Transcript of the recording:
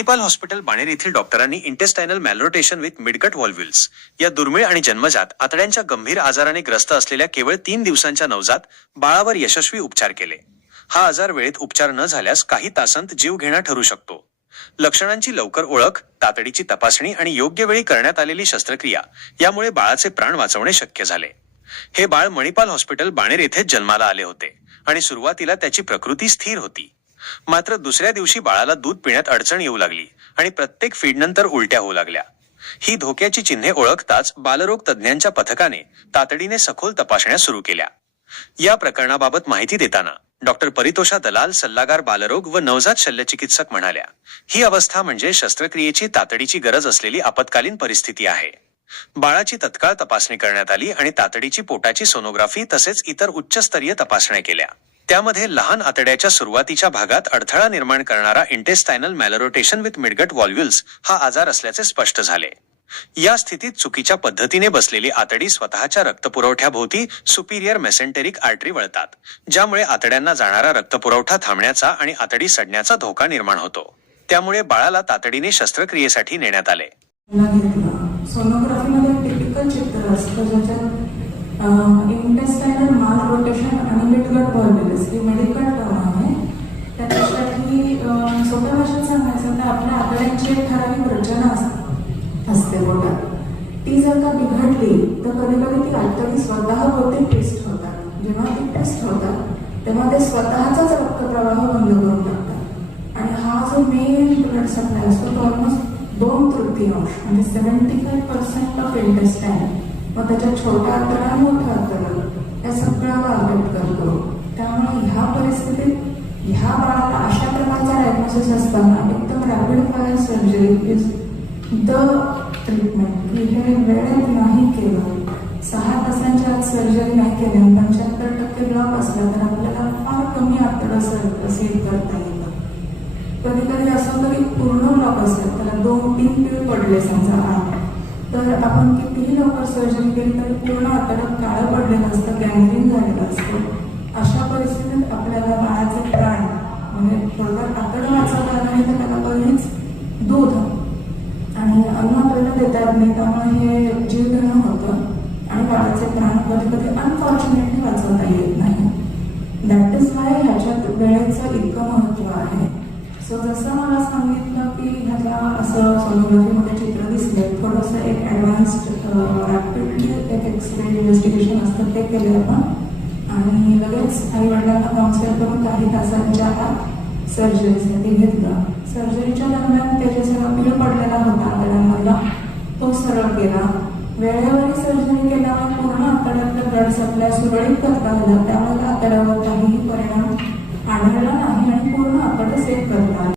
Manipal hospital Baner येथील डॉक्टरांनी इंटेस्टायनल मॅलरोटेशन with midgut व्हॉल्व्ह्युल्स या दुर्मिळ आणि जन्मजात आतड्यांच्या गंभीर आजाराने ग्रस्त असलेल्या केवळ 3 दिवसांच्या नवजात बाळावर यशस्वी उपचार केले। हा आजार वेळेत उपचार न झाल्यास काही तासांत जीवघेणा ठरू शकतो। लक्षणांची लवकर ओळख, तातडीची तपासणी आणि योग्य वेळी करण्यात आलेली शस्त्रक्रिया यामुळे बाळाचे प्राण वाचवणे शक्य झाले। हे बाळ मणिपाल हॉस्पिटल बाणेर येथेच जन्माला आले होते आणि सुरुवातीला त्याची प्रकृती स्थिर होती। मात्र दुसऱ्या दिवशी बाळाला दूध पिण्यात अडचण येऊ लागली आणि प्रत्येक फीडनंतर उलट्या होऊ लागल्या। ही धोक्याची चिन्हे ओळखताच बालरोग तज्ज्ञांच्या पथकाने तातडीने सखोल तपासण्या सुरू केल्या। या प्रकरणाबाबत माहिती देताना डॉक्टर परितोषा दलाल, सल्लागार बालरोग व नवजात शल्यचिकित्सक म्हणाल्या, ही अवस्था म्हणजे शस्त्रक्रियेची तातडीची गरज असलेली आपत्कालीन परिस्थिती आहे। बाळाची तत्काळ तपासणी करण्यात आली आणि तातडीची पोटाची सोनोग्राफी तसेच इतर उच्चस्तरीय तपासण्या केल्या। त्यामध्ये लहान आतड्याच्या सुरुवातीच्या भागात अडथळा निर्माण करणारा इंटेस्टायनल मॅलरोटेशन विथ मिडगट व्हॉल्व्ह्युल्स हा आजार असल्याचे स्पष्ट झाले। या स्थितीत चुकीच्या पद्धतीने बसलेली आतडी स्वतःच्या रक्तपुरवठ्याभोवती सुपिरियर मेसेंटेरिक आर्टरी वळतात, ज्यामुळे आतड्यांना जाणारा रक्तपुरवठा थांबण्याचा आणि आतडी सडण्याचा धोका निर्माण होतो। त्यामुळे बाळाला तातडीने शस्त्रक्रियेसाठी नेण्यात आले। सोनोग्राफीमध्ये टिपिकल चित्र असतं ज्याच्यात इंटेस्टायनल मॅलरोटेशन आणि मिडगट व्हॉल्व्ह्युल्स ही मेडिकल टर्म आहे। त्याच्यासाठी सोप्या भाषेत सांगायचं तर आपल्या आतड्यांची एक ठराविक रचना असते पोटात। ती जर का बिघडली तर कधी कधी ती आतडी स्वतः होते ट्विस्ट होतात। जेव्हा ती ट्विस्ट होतात तेव्हा ते स्वतःचाच रक्तप्रवाह बंद करून टाकतात आणि हा जो मेन ब्लड सप्लाय असतो तो ऑलमोस्ट 2/3 म्हणजे 75% ऑफ इंटेस्टाईन मग त्याच्या छोट्या आतडा मोठ्या आतडा या सगळ्याला अफेक्ट करतो। त्यामुळे ह्या परिस्थितीत ह्या बाळाला अशा प्रकारचा डायग्नोसिस असताना एकदम rapid fire surgery is the treatment. हे वेळेत नाही केलं, 6 तासांच्या आत सर्जरी नाही केली, 75% ब्लॉक असला तर आपल्याला फार कमी आतडं सेव्ह करता येईल। कधी कधी असं तरी पूर्ण ब्लॉक असेल त्याला 2-3 पीळ पडले समजा आत, तर आपण कितीही लवकर सर्जरी केली तरी पूर्ण आतडं काळं पडलेलं असतं, गँग्रीन झालेलं असतं। अशा परिस्थितीत आपल्याला बाळाचे प्राण म्हणजे थोडक्यात आतडं वाचवता आलं नाही तर त्याला कधीच दूध आणि अन्न आपल्याला देता येत नाही, त्यामुळे हे जीवघेणं होतं आणि बाळाचे प्राण कधी कधी अनफॉर्च्युनेटली वाचवता येत नाही। दॅट इज वाय ह्याच्यात वेळेचं इतकं महत्त्व आहे। सो जसं मला सांगितलं की ह्याला असं सोनोग्राफीमध्ये चित्र दिसले, थोडंसं एक ॲडव्हान्स्ड रॅपिडली एक एक्सरे इन्व्हेस्टिगेशन असतं ते केले आपण आणि लगेच आई वडिलांना काउन्सिल करून काही तासांच्या आत सर्जरीसाठी घेतलं। सर्जरीच्या दरम्यान त्याच्या सगळा पीळ पडलेला होता आतड्यांमधला तो सरळ केला। वेळेवरही सर्जरी केल्यामुळे पूर्ण आतड्यातलं ब्लड सप्लाय सुरळीत करता आला, त्यामुळे आतड्यावर काहीही परिणाम आढळला नाही आणि पूर्ण आतडं सेफ करता आलं।